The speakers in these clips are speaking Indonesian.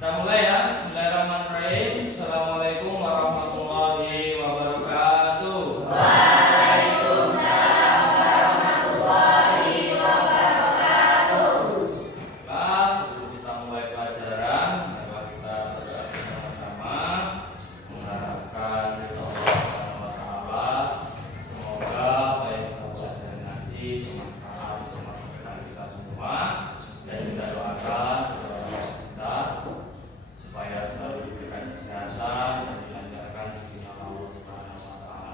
Kita mulai ya. Bismillahirrahmanirrahim. Assalamualaikum warahmatullahi wabarakatuh. Waalaikumsalam warahmatullahi wabarakatuh. Kelas, sebelum kita mulai pelajaran, mari kita berdoa bersama-sama mengharapkan Allah Subhanahu wa taala semoga apa yang kita pelajari nanti bermanfaat untuk kita semua, dan kita doakan kita supaya selalu diberikan kesehatan dan dilancarkan rezeki Allah Subhanahu wa taala.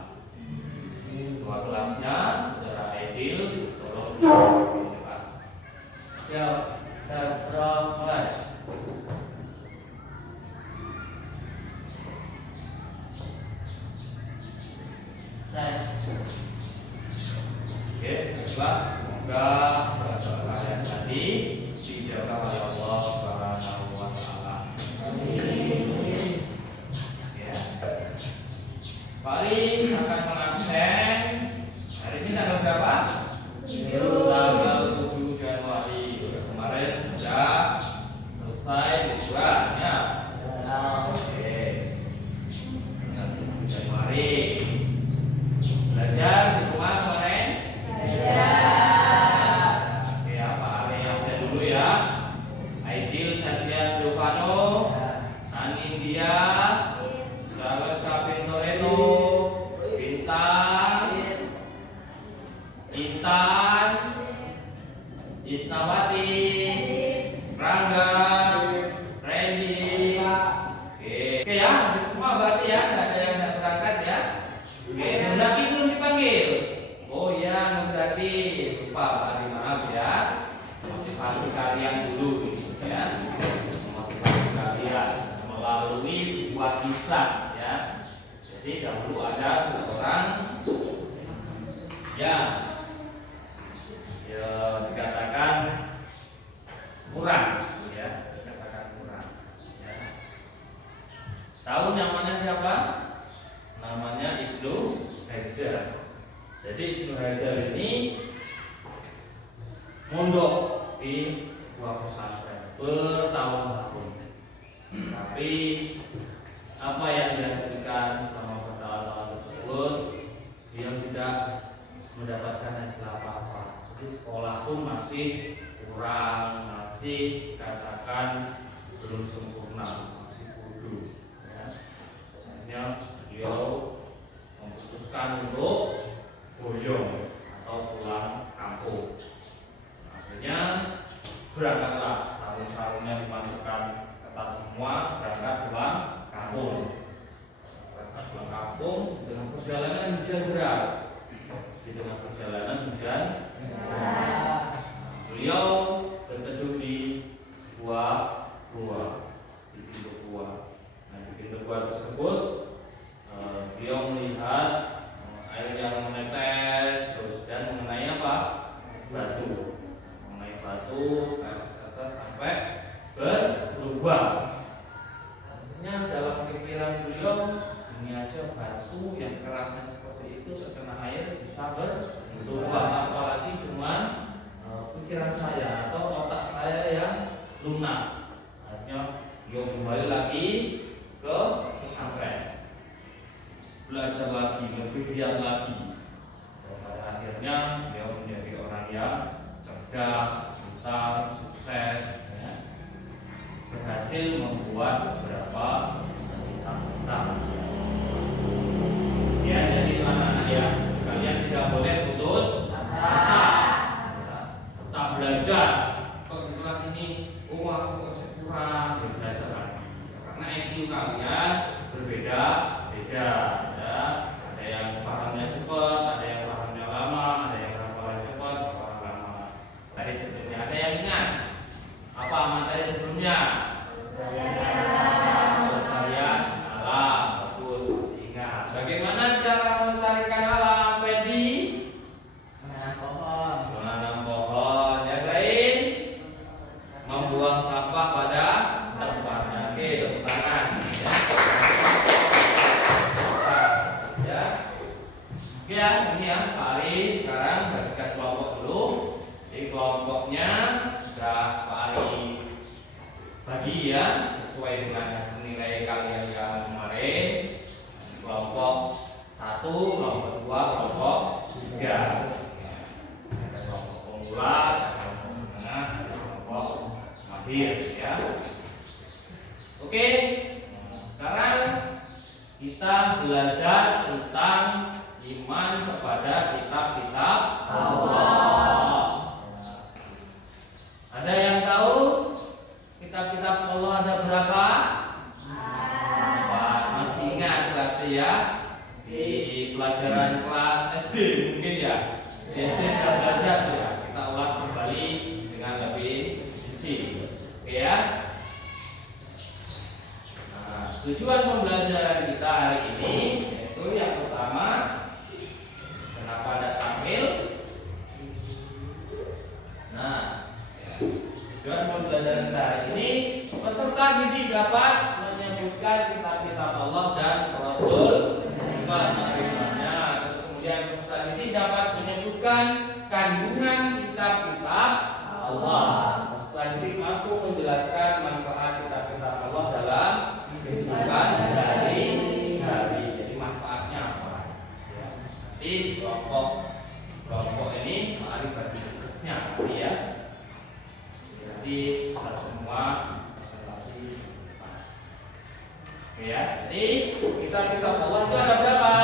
Ketua kelasnya Saudara Aidil, tolong dipersilakan. Siap, dan mulai. Oke, baiklah, semoga doa kalian tadi dijawab oleh Allah Subhanahu wa taala. Ya. Paling akan mengabsen hari ini tanggal berapa? Tanggal 7 Januari. Kemarin sudah selesai liburan ya. Oke. Tanggal 7 Januari. Belajar di rumah kemarin? Oke, apa hari yang saya dulu ya? Aidil Satria Giovanno, Anindia, Charles Kavin Toreno, Bintang, Intan, Isnawati, Rangga, Randy. Oke ya, hampir semua berarti ya, tidak ada yang tidak berangkat ya. Oke, Nuzaki belum dipanggil. Oh iya, Nuzaki lupa tadi, maaf ya. Motivasi kalian dulu ya. Motivasi kalian melalui sebuah kisah ya. Jadi dahulu ada seorang yang dikatakan kurang ya, dikatakan kurang ya. Tahu namanya siapa? Namanya Ibnu Hajar. Jadi Ibnu Hajar ini mondok di sebuah pesantren bertahun-tahun. Tapi apa yang dihasilkan selama bertahun-tahun tersebut, dia tidak mendapatkan hasil apa-apa. Jadi sekolah pun masih kurang, masih katakan belum sempurna, masih bodoh. Ya. Akhirnya beliau memutuskan untuk boyong atau pulang kampung. Akhirnya berangkatlah, sarung-sarungnya dimasukkan ke tas semua, berangkat pulang kampung. Berangkat pulang kampung dengan perjalanan hujan deras. Di tengah perjalanan hujan deras, beliau berteduh di sebuah gua, di pintu gua. Nah, di pintu gua tersebut beliau melihat air yang menetes terus dan mengenai apa? Batu. Mengenai batu, air setetes sampai berlubang. Akhirnya dalam pikiran beliau, ini aja batu yang kerasnya seperti itu terkena air bisa berlubang, apalagi cuman pikiran saya atau otak saya yang lunak. Akhirnya beliau kembali lagi ke pesantren, belajar lagi, lebih giat lagi. Pada akhirnya beliau menjadi orang yang cerdas, pintar, sukses, ya. Berhasil membuat beberapa kitab-kitab. Ya, jadi anak-anak ya, kalian tidak boleh putus asa. Ya, tetap belajar. Kok di kelas ini, aku kok kurang, ya belajar lagi. Karena IQ kalian berbeda-beda. Ada yang pahamnya cepat, ada yang pahamnya lama, ada yang hafalan cepat, hafalan lama. Tadi sebelumnya ada yang ingat apa materi sebelumnya? Pelestarian alam. Bagus, masih ingat. Bagaimana cara melestarikan alam, Fedi? Menanam pohon. Menanam pohon. Yang lain? Membuang sampah pada tempatnya. Oke, tepuk tangan. Ya, ini ya, Pak Ali sekarang bagikan kelompok dulu. Di kelompoknya sudah Pak Ali bagi ya sesuai sesuai dengan hasil nilai kalian yang kemarin. Kelompok 1, kelompok 2, kelompok 3. Ada kelompok pemula, kelompok menengah, kelompok mahir ya. Oke. Sekarang kita belajar tentang iman kepada kitab-kitab Allah. Ada yang tahu kitab-kitab Allah ada berapa? Wah, masih ingat berarti ya? Di pelajaran kelas SD mungkin ya? Di SD kita belajar ya. Kita ulas kembali dengan lebih rinci. Oke ya? Nah, tujuan pembelajaran kita hari ini yaitu yang pertama, kenapa ada tampil? Nah, tujuan pembelajaran kita hari ini, peserta didik dapat menyebutkan kitab-kitab Allah dan Rasul penerimanya. Terus kemudian peserta didik dapat menyebutkan kandungan kitab-kitab Allah. Peserta didik mampu menjelaskan manfaat kitab-kitab Allah dalam kehidupan sehari-hari. Jadi manfaatnya apa? Ya. Nanti kelompok ini mari bagi tugasnya nanti ya. Jadi semua presentasi. Oke ya. Jadi kitab-kitab Allah itu ada berapa?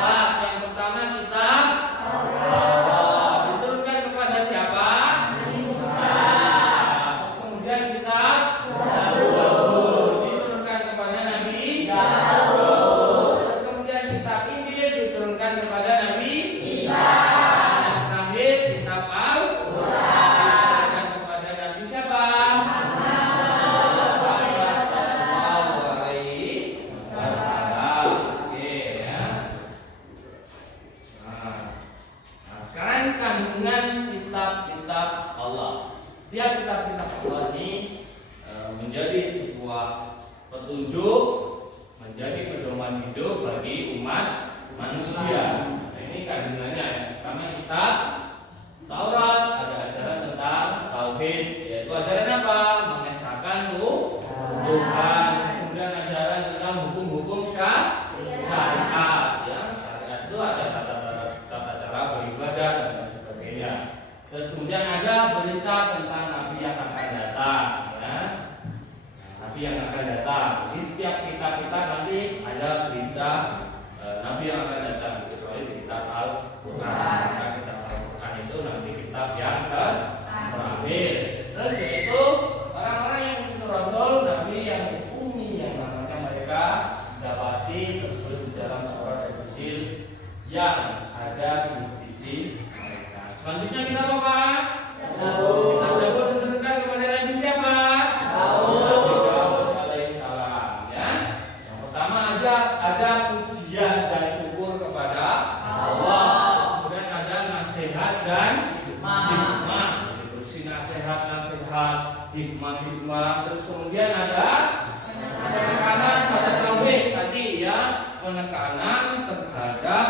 4. Yang pertama kitab Allah. Diturunkan kepada siapa? Musa. Kemudian kitab Zabur diturunkan kepada Nabi Daud. Terus kemudian kitab Injil diturunkan kepada Nabi Isa. Yang terakhir kitab Al-Quran kepada Nabi siapa? Kitab-kitab Allah. Setiap kitab-kitab Allah ini menjadi sebuah petunjuk, menjadi pedoman hidup bagi umat manusia. Nah, ini kandungannya ya. Karena kitab Taurat ada ajaran tentang tauhid, yaitu ajaran apa? Mengesahkan Tuhan. Kemudian ajaran tentang hukum-hukum syariat. Ya, syariat itu ada tata cara beribadah dan sebagainya. Terus kemudian ada berita tentang Nabi yang akan datang, ya. Nabi yang akan datang. Di setiap kitab-kitab nanti ada berita Nabi yang akan datang. Kecuali di kitab Al-Quran. Karena kitab Al-Quran itu nanti kitab yang terakhir. Terus yaitu orang-orang yang mengikuti Rasul, Nabi yang ummi yang namanya mereka dapati tertulis di dalam Taurat dan Injil yang ada di sisi mereka. Selanjutnya kita apa? Zabur. Zabur diturunkan kepada Nabi siapa? Daud alaihissalam. Ya. Yang pertama aja ada pujian dan syukur kepada Allah. Kemudian ada nasihat dan hikmah. Berusi nasihat, hikmah. Terus kemudian ada penekanan pada tauhid tadi ya, penekanan terhadap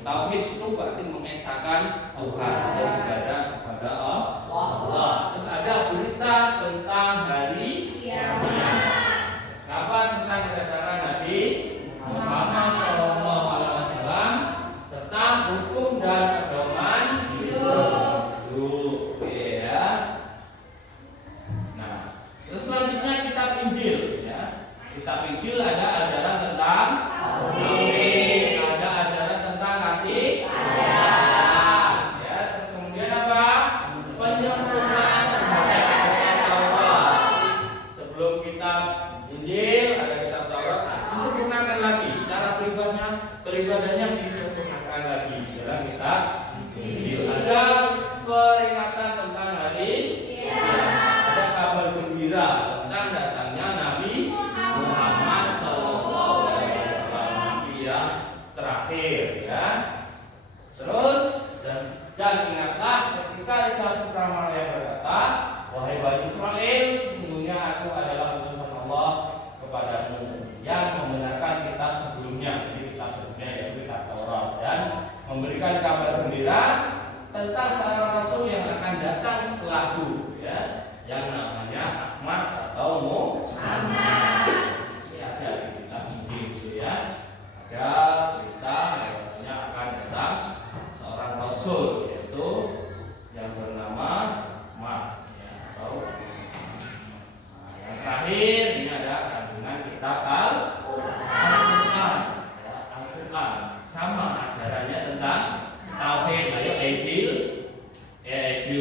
tauhid itu berarti mengesahkan Tuhan dan ibadah kepada Allah. Terus ada berita tentang hari kiamat. Kapan tentang kedatangan Nabi Muhammad SAW serta hukum dan pedoman hidup. Oke ya. Nah, terus selanjutnya kitab Injil ya. Kitab Injil ada ajaran tentang tauhid, ada ajaran tentang kasih sayang. Ya, terus kemudian apa? Penyempurnaan terhadap Allah. Sebelum kitab Injil ada kitab Taurat, disempurnakan lagi. Cara beribadahnya disempurnakan lagi dalam kitab Injil. Ada peringatan tentang hari kiamat. Ada kabar gembira tentang datangnya Nabi Muhammad SAW, Nabi yang terakhir ya. Terus dan ingatlah ketika Isa putra Maryam berkata, wahai Bani Israel, sesungguhnya aku adalah utusan Allah kepadamu yang membenarkan kitab sebelumnya. Jadi kitab sebelumnya yaitu kitab Taurat, dan memberikan kabar gembira tentang seorang rasul yang akan datang setelahku ya, yang namanya Ahmad terakhir ini ada kandungan kitab Al-Quran. Ya, Al-Quran sama ajarannya tentang tauhid. Ayo Edil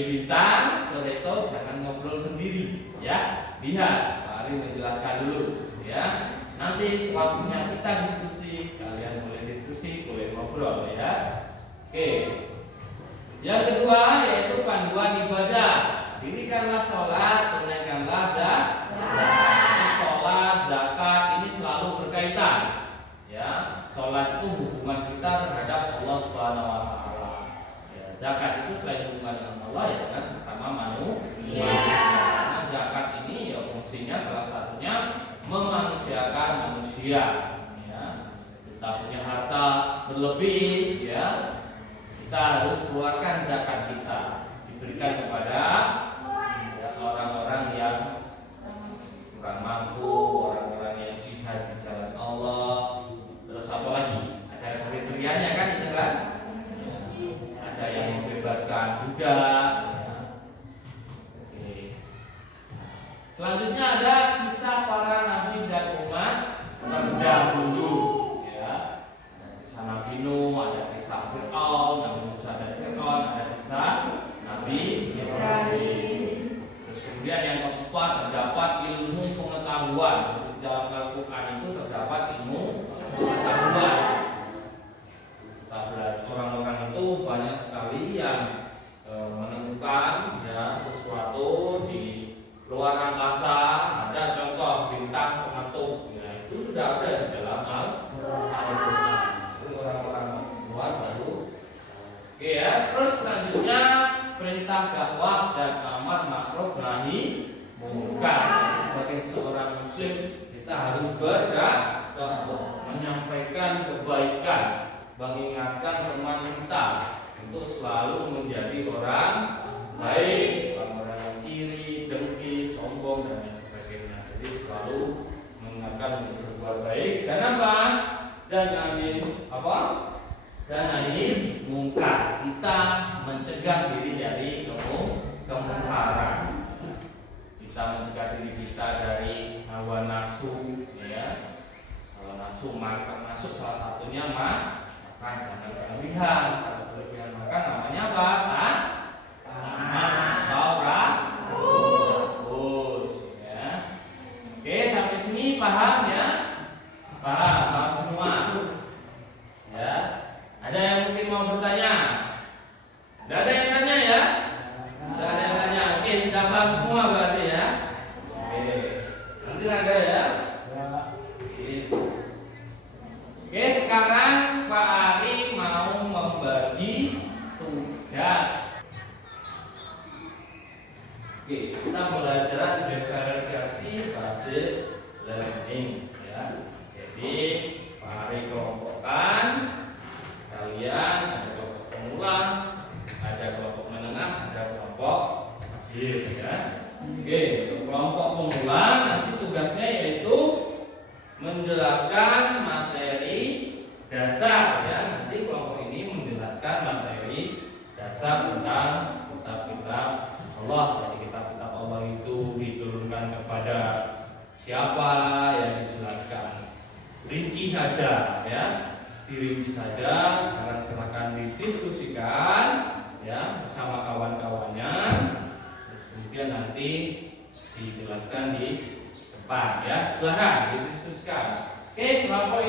bintang, Toreto jangan ngobrol sendiri, ya. Lihat, Pak Ari menjelaskan dulu, ya. Nanti sewaktunya kita diskusi, kalian boleh diskusi, boleh ngobrol, ya. Oke. Yang kedua yaitu panduan ibadah. Dirikanlah sholat, tunaikanlah zakat. Sholat, zakat ini selalu berkaitan, ya. Sholat itu hubungan kita terhadap Allah Subhanahu Wa Taala. Ya, zakat itu selain hubungan dengan Allah ya dengan sesama manusia. Karena zakat ini ya fungsinya salah satunya memanusiakan manusia. Ya, kita punya harta berlebih, ya. Kita harus keluarkan zakat kita, diberikan kepada orang-orang yang kurang mampu, orang-orang yang jihad di jalan Allah. Terus apa lagi? Ada kriterianya kan itu kan? Ya. Ada yang membebaskan budak. Ya. Oke. Selanjutnya ada kisah para nabi dan umat terdahulu. Ya. Ada kisah Nabi Nuh, ada kisah Fir'aun, Nabi Musa dan Fir'aun, ada kisah Nabi Ibrahim. Terus kemudian yang keempat terdapat ilmu pengetahuan. Di dalam Al-Quran itu terdapat ilmu pengetahuan. Kita belajar orang-orang itu banyak sekali yang menemukan ya sesuatu di luar angkasa. Ada contoh bintang pengetuk, ya itu sudah ada di dalam Al-Quran. Itu orang-orang luar baru. Oke ya, terus selanjutnya perintah dakwah dan amar ma'ruf nahi munkar. Sebagai seorang muslim kita harus berdakwah, menyampaikan kebaikan, mengingatkan teman kita untuk selalu menjadi orang baik, orang yang iri, dengki, sombong dan lain sebagainya. Jadi selalu mengingatkan untuk berbuat baik dan apa? Dan nahi apa? Dan nahi mungkar. Kita mencegah diri dari kemungkaran. Kita mencegah diri kita dari hawa nafsu, ya. Hawa nafsu makan masuk salah satunya makan jangan berlebihan. Kalau berlebihan makan namanya apa? Rakus, ya. Oke, sampai sini paham ya? Paham semua. Ya. Ada yang mungkin mau bertanya? Tidak ada yang tanya ya? Tidak ada yang tanya. Oke, sudah paham semua berarti ya? Oke. Nanti ada ya? Oke, sekarang Pak Ari mau membagi tugas. Oke, kita belajar diferensiasi hasil learning ya. Jadi Pak Ari kelompokkan kalian ada kelompok pemula, ada kelompok menengah, ada kelompok akhir ya. Oke, untuk kelompok pemula nanti tugasnya yaitu menjelaskan materi dasar ya. Nanti kelompok ini menjelaskan materi dasar tentang kitab-kitab Allah. Jadi kitab-kitab Allah itu diturunkan kepada siapa yang dijelaskan. Rinci saja ya. Dirinci saja. Sekarang silakan didiskusikan ya bersama kawan-kawannya. Terus kemudian nanti dijelaskan di depan ya. Silakan didiskusikan. Oke, kelompok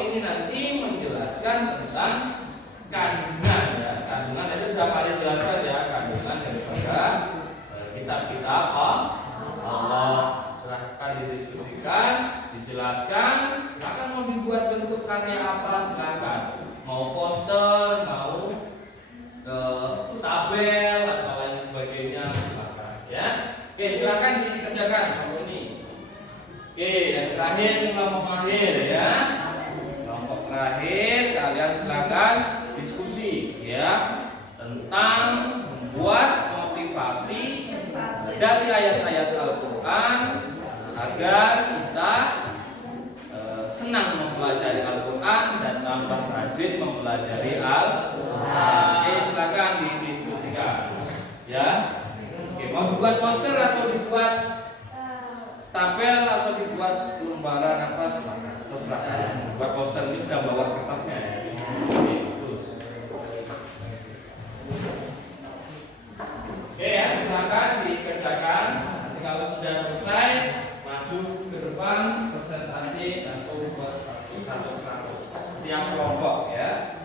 ini nanti menjelaskan tentang kandungan ya. Kandungan itu sudah kalian jelaskan ya, kandungan daripada kitab-kitab Allah. Silahkan didiskusikan, dijelaskan. Silakan mau dibuat bentuk karya apa silakan. Mau poster, mau tabel atau lain sebagainya silakan ya. Oke, silakan dikerjakan kelompok ini. Oke, yang terakhir kelompok akhir ya. Kelompok terakhir kalian silakan diskusi ya tentang membuat motivasi dari ayat-ayat Al-Quran agar kita senang mempelajari Al-Quran dan tambah rajin mempelajari Al-Quran. Oke, silakan didiskusikan ya. Oke, mau dibuat poster atau dibuat Buat poster ini sudah bawa kertasnya ya. Oke, bagus. Oke ya, silakan dikerjakan. Nanti kalau sudah selesai, maju ke depan presentasi satu persatu setiap kelompok ya.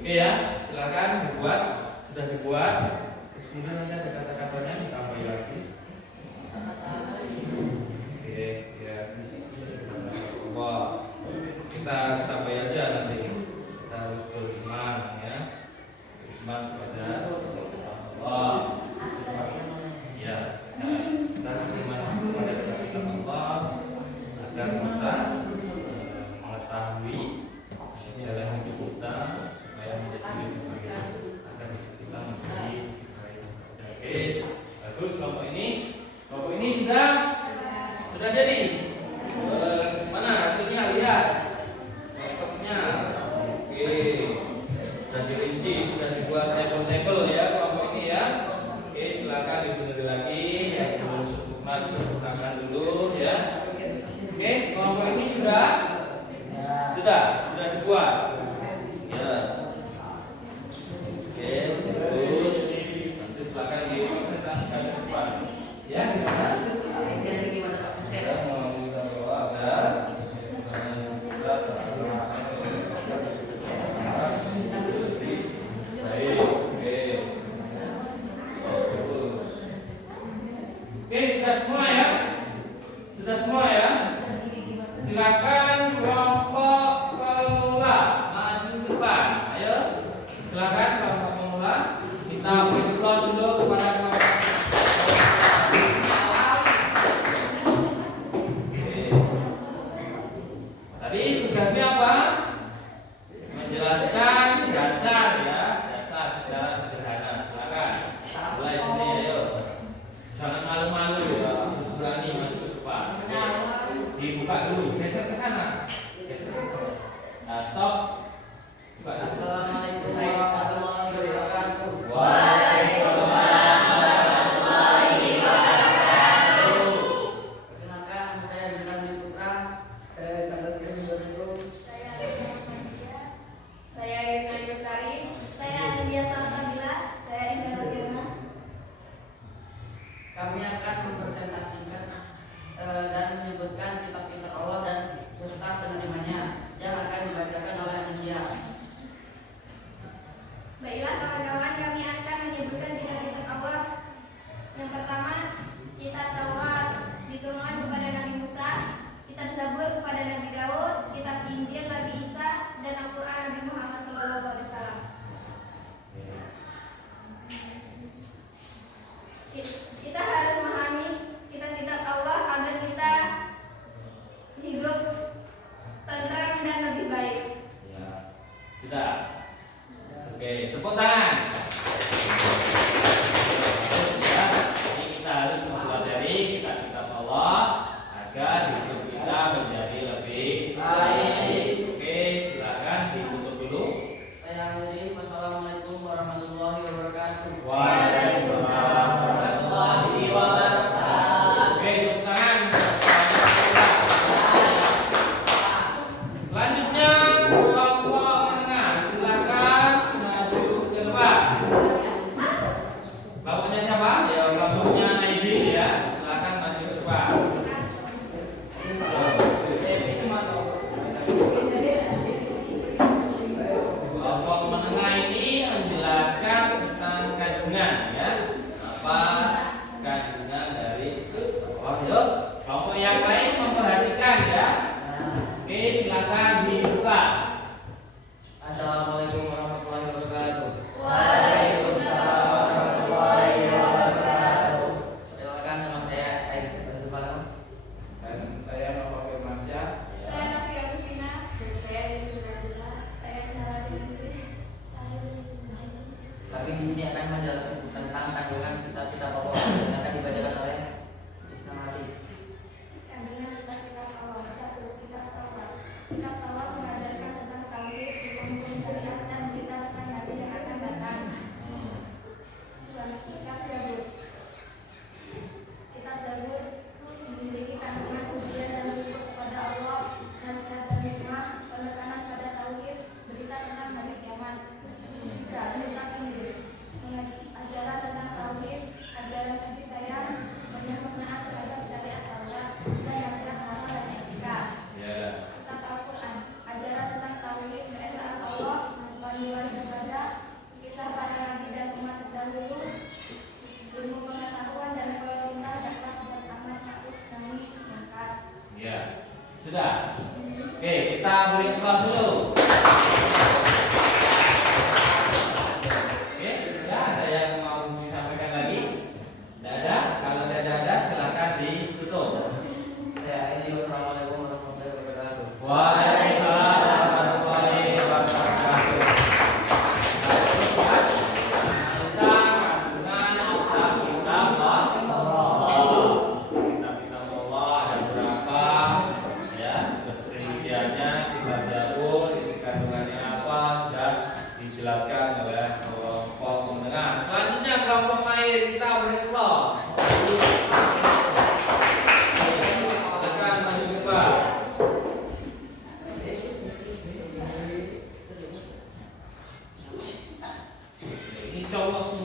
Oke ya, silakan dibuat. Sudah dibuat. Terus kemudian nanti ada kata-katanya ditambahin lagi. Oke, ya. Wah, kita tambahin aja nanti. Kita harus beriman ya. Beriman kepada Allah. Ya, kita harus beriman kepada kitab Allah agar kita mengetahui jalan hidup kita supaya menjadi lebih baik, agar kita menjadi baik. Oke, bagus. Kelompok ini sudah jadi. Mana hasilnya, lihat kelompoknya. Oke, sudah dirinci, sudah dibuat tabel-tabel ya kelompok ini ya. Oke, silakan disusun lagi yang belum sempurnakan dulu ya. Oke, kelompok ini sudah dibuat ya. Oke, terus nanti silakan dipresentasikan ke depan ya. Oke, sudah semua ya? Sudah semua ya? Silakan kelompok pemula maju ke depan. Ayo, silakan kelompok pemula. Kita beri aplaus dulu kepada kelompok. Oke. Tadi tugasnya apa? Menjelaskan dasar ya, dasar secara sederhana. Silakan. Mulai sini ayo. Jangan malu-malu ya, harus berani maju ke depan. Dibuka dulu, geser ke sana. Nah, stop. Assalamualaikum warahmatullahi wabarakatuh. Waalaikumsalam warahmatullahi wabarakatuh. Perkenalkan, saya Bintang Dwi Putra. Saya Irina Yustari. Saya Adia Salsabila. Saya Indah Rojana. Kami akan mempresentasikan dan menyebutkan kitab-kitab Allah dan serta penerimanya yang akan dibacakan oleh India. Baiklah kawan-kawan, kami akan menyebutkan kitab-kitab Allah. Yang pertama, kitab Taurat diturunkan kepada Nabi Musa, kitab Zabur kepada Nabi Daud, kitab Injil Nabi Isa, dan Al-Quran Nabi Muhammad SAW. Kita harus memahami kitab-kitab Allah agar kita hidup tentram dan lebih baik. Ya, sudah. Oke, tepuk tangan. Ya, ini kita harus mempelajari kitab-kitab Allah agar hidup kita menjadi lebih baik. Oke, silakan ditutup dulu. Saya akhiri. Wassalamualaikum warahmatullahi wabarakatuh. Waalaikumsalam warahmatullahi wabarakatuh. Oke, tepuk tangan. Selanjutnya kelompok menengah, silakan maju ke depan.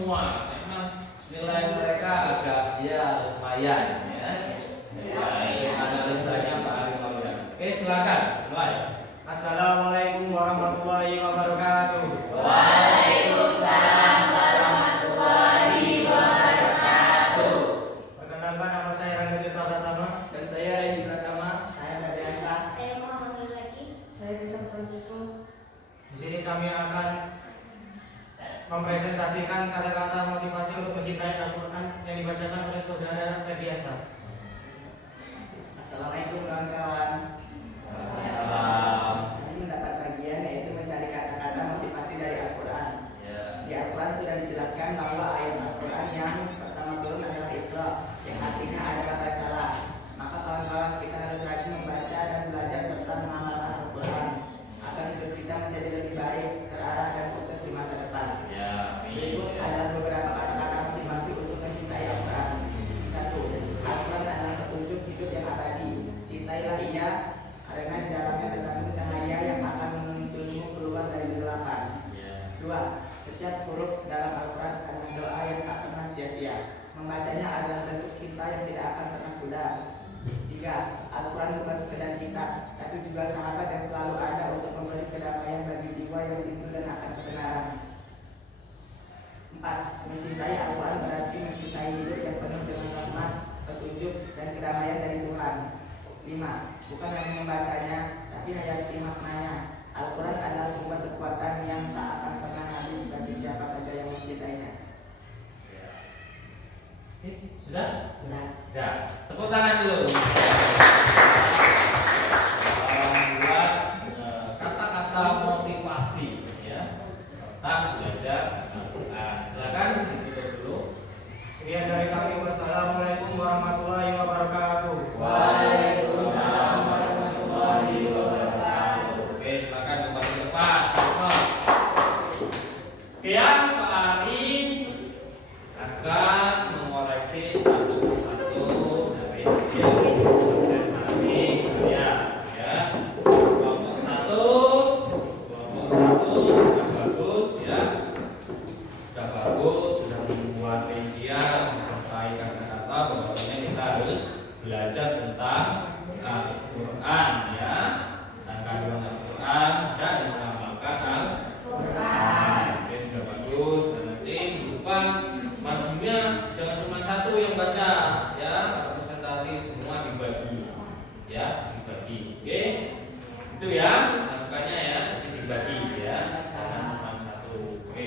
semua. Memang nilai mereka agak ya lumayan ya. Ya, analisanya Pak Ari Maulana. Oke, silakan. Mulai. Assalamualaikum warahmatullahi wabarakatuh. Waalaikumsalam warahmatullahi wabarakatuh. Perkenalkan, nama saya Rangga Tirta Pratama. Dan saya Randy Pratama. Saya Ferdiansa. Saya Muhammad Nurzaki. Saya Vincent Francisco. Di sini kami akan mempresentasikan kata-kata motivasi untuk mencintai Al-Quran yang dibacakan oleh saudara Ferdiansa. Assalamualaikum kawan-kawan. Salam. Ini mendapat bagian yaitu mencari kata-kata motivasi dari Al-Quran. Ya. Di Al-Quran sudah dijelaskan bahwa ayat Al-Quran yang pertama turun adalah Iqra, yang artinya adalah bacalah. Maka kawan-kawan kita harus rajin membaca dan belajar serta mengamalkan Al-Quran agar hidup kita menjadi lebih baik, terarah dan sukses di masa depan. Ya, Berikut adalah beberapa kata-kata motivasi untuk mencintai Al-Quran. 1. Al-Quran adalah petunjuk hidup yang abadi. Cintailah ia karena di dalamnya terkandung cahaya yang akan menuntunmu keluar dari kegelapan. 2. Setiap huruf dalam Al-Quran adalah doa yang tak pernah sia-sia. Membacanya adalah bentuk cinta yang tidak akan pernah pudar. 3. Al-Quran bukan sekedar kitab, tapi juga sahabat yang selalu ada untuk memberi kedamaian bagi jiwa yang rindu dan akan kebenaran. 4. Mencintai Al-Quran berarti mencintai hidup yang penuh dengan rahmat, petunjuk, dan kedamaian dari Tuhan. 5. Bukan hanya membacanya, tapi hayati maknanya. Al-Quran adalah sumber kekuatan yang tak akan pernah habis bagi siapa saja yang mencintainya. Sudah? Sudah. Ya. Tepuk tangan dulu. Buat kata-kata motivasi ya tentang belajar Al-Quran. Silakan ditutup dulu. Sekian dari kami. Wassalamualaikum warahmatullahi wabarakatuh. Waalaikumsalam warahmatullahi wabarakatuh. Oke, silakan kembali ke depan. Oke ya, Pak Ari akan mengoreksi satu-satu dari hasil presentasi kalian ya. Kelompok satu sudah bagus ya. Sudah bagus, sudah membuat media mensertai kata-kata bahwasanya kita harus belajar tentang Al-Quran ya, dan kandungan Al-Quran dan mengamalkan Al-Quran. Oke, sudah bagus. Dan nanti lupa majunya jangan cuma satu yang baca ya, presentasi semua dibagi ya, dibagi. Oke, itu ya masukannya ya, nanti dibagi ya, jangan cuma satu. Oke,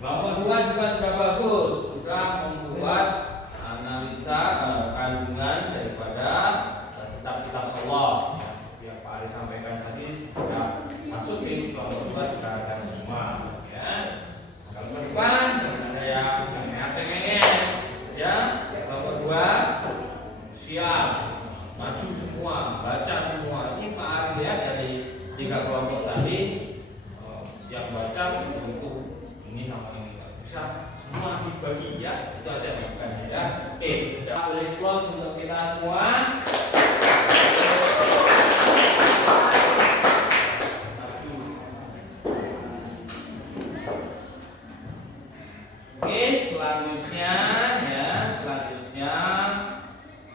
kelompok dua juga sudah bagus, sudah membuat analisa kandungan daripada kitab-kitab Allah yang Pak Ari sampaikan tadi sudah masuk di kelompok dua, sudah ada semua ya. Kalau ke depan jangan ada yang ngaseng-nges ya. Kelompok dua siap maju semua, baca semua. Ini Pak Ari lihat dari 3 kelompok tadi yang baca untuk ini sama ini bisa semua dibagi ya, itu aja masukannya ya. Oke, sudah boleh close untuk kita semua. Oke, selanjutnya ya,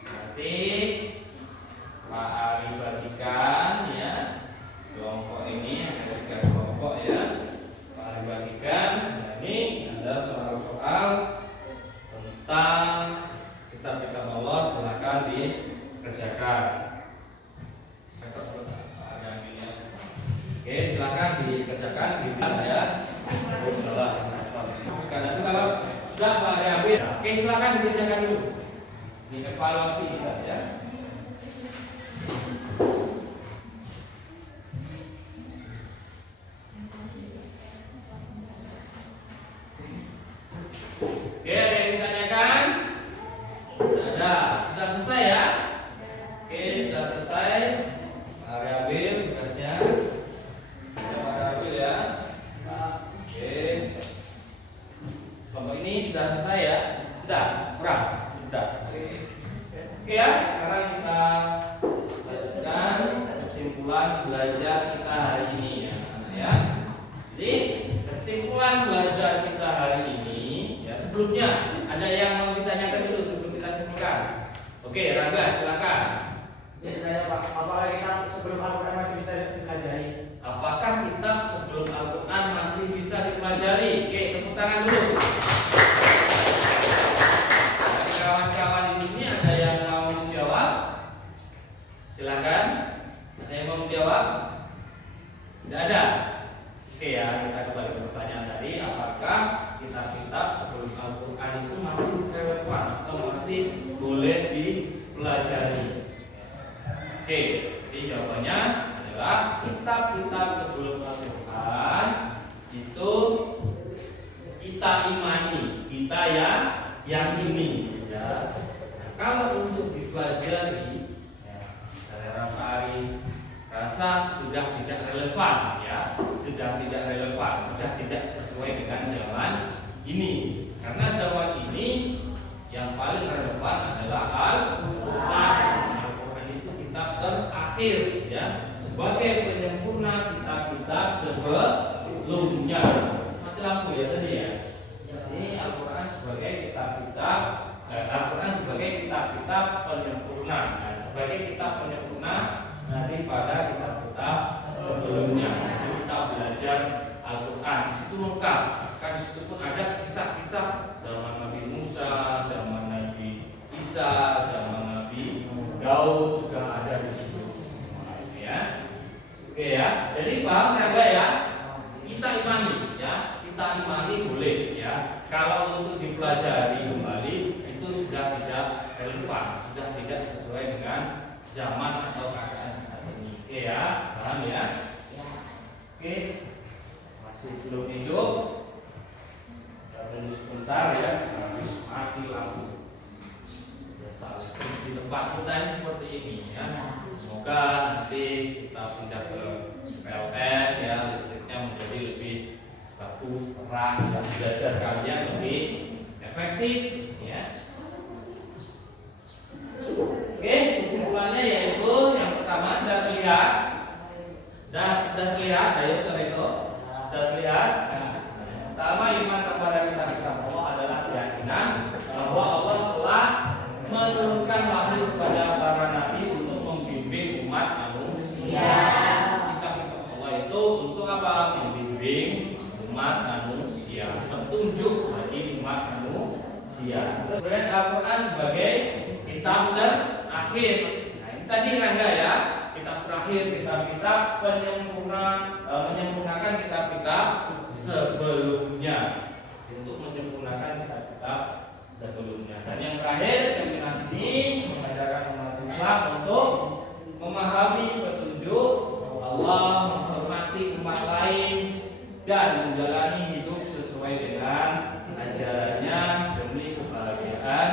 nanti Pak Ari bagikan ya kelompok ini ada 3 kelompok ya. Pak Ari bagikan. Nah, ini ada soal-soal tentang kitab-kitab Allah, silakan dikerjakan. Oke, silakan dikerjakan di ya. Karena itu kalau sudah Pak Ari habis, oke silakan dikerjakan dulu, dievaluasi kita ya. Oke, ada yang ditanyakan? Ada, sudah selesai ya? Oke, sudah selesai. Pak Ari ambil tugasnya. Pak Ari ambil ya. Oke. Kelompok ini sudah selesai ya? Sudah, kurang? Sudah. Oke ya, sekarang Oke, Rangga silakan. Jadi saya Pak, apakah kita sebelum Al-Quran masih bisa dipelajari? Apakah kitab sebelum Al-Quran masih bisa dipelajari? Oke, tepuk tangan dulu. Kawan-kawan di sini ada yang mau menjawab? Silakan. Ada yang mau menjawab? Tidak ada. Oke ya, kita kembali ke pertanyaan tadi. Apakah kitab-kitab sebelum Al-Quran itu masih relevan atau masih boleh dipelajari? Oke, jadi jawabannya adalah kitab-kitab sebelum Al-Quran itu kita imani, kita ya yang ini ya. Nah, kalau untuk dipelajari ya, saya rasa sudah tidak relevan ya, sudah tidak relevan, sudah tidak sesuai dengan zaman ini. Karena zaman ini yang paling relevan adalah Al-Quran. Al-Quran itu kitab terakhir ya, sebagai penyempurna kitab-kitab sebelumnya. Mati lampu ya tadi ya. Ini Al-Quran sebagai kitab-kitab, Al-Quran sebagai kitab-kitab penyempurna, nah, sebagai kitab penyempurna daripada kitab-kitab sebelumnya. Kita belajar Al-Quran di situ lengkap, kan di situ pun ada kisah-kisah zaman Nabi Musa, zaman Nabi Isa, zaman Nabi Daud juga ada di situ. Ya, oke ya. Jadi paham enggak ya? Kita imani ya, kita imani boleh ya. Kalau untuk dipelajari kembali itu sudah tidak relevan, sudah tidak sesuai dengan zaman atau keadaan saat ini. Oke ya, paham ya? Oke, masih belum hidup. Kita tunggu sebentar ya, harus mati lampu. Biasa listrik di tempat kita ini seperti ini ya. Semoga nanti kita pindah ke PLN ya, listriknya menjadi lebih bagus, terang, dan belajar kalian lebih efektif ya. Oke, kesimpulannya yaitu yang pertama sudah terlihat, sudah terlihat, ayo kita itu sudah terlihat. Yang pertama iman kepada kitab Allah adalah keyakinan bahwa Allah telah menurunkan wahyu kepada para nabi untuk membimbing umat manusia. Kitab-kitab Allah itu untuk apa? Membimbing umat manusia, petunjuk bagi umat manusia. Kemudian Al-Quran sebagai kitab terakhir. Nah, ini tadi Rangga ya, kitab terakhir, kitab-kitab penyempurna, menyempurnakan kitab-kitab sebelumnya, untuk menyempurnakan kitab-kitab sebelumnya. Dan yang terakhir yang ini mengajarkan umat Islam untuk memahami petunjuk Allah, menghormati umat lain, dan menjalani hidup sesuai dengan ajarannya demi kebahagiaan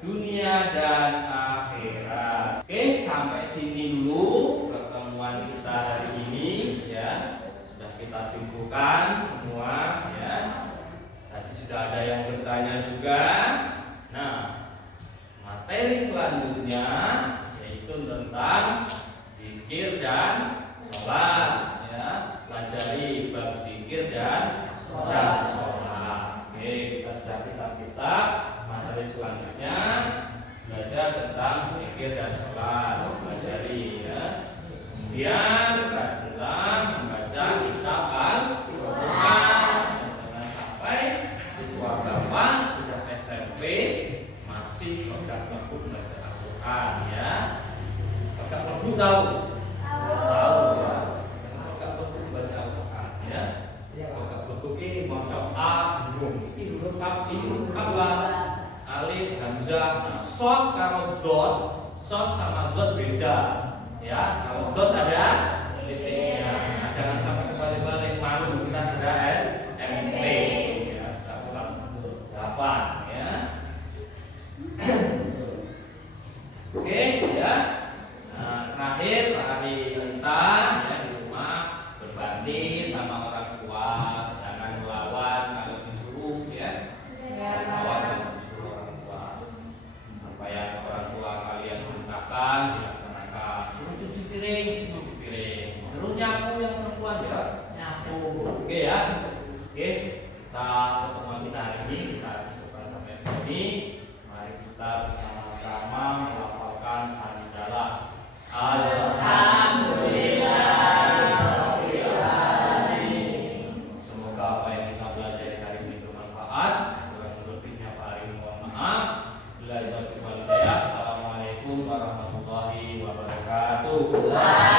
dunia dan akhirat. Oke, sampai sini dulu pertemuan kita hari ini ya. Sudah kita simpulkan semua ya. Tadi sudah ada yang bertanya juga. Nah, materi selanjutnya yaitu tentang zikir dan sholat ya. Pelajari bab zikir dan sholat. Oke, kita sudah kitab-kitab. Materi selanjutnya belajar tentang zikir dan sholat, pelajari ya. Kemudian rajinlah membaca kitab Al-Quran. Jangan sampai siswa Bapak sudah SMP masih agak lebih membaca Al-Quran ya. Agak lebih tahu ya. Agak lebih membaca Al-Quran ya. Agak lebih baca A, ini huruf A, alif, hamzah, shot karo dot, shot sama dot beda, ya. Kalau dot ada titiknya. Nah, jangan sampai kembali-balik, malu kita sudah SMP, ya, sudah kelas 8, ya. Oke, ya. Nah, terakhir hari kita ya di rumah berbakti sama orang tua, jangan melawan kalau disuruh, ya. Melawan apa yang orang tua kalian perintahkan dilaksanakan. Suruh cuci piring, suruh nyapu yang perempuan ya nyapu. Oke ya. Oke, kita pertemuan kita hari ini kita cukupkan sampai sini. Mari kita bersama-sama melafalkan warahmatullahi wabarakatuh.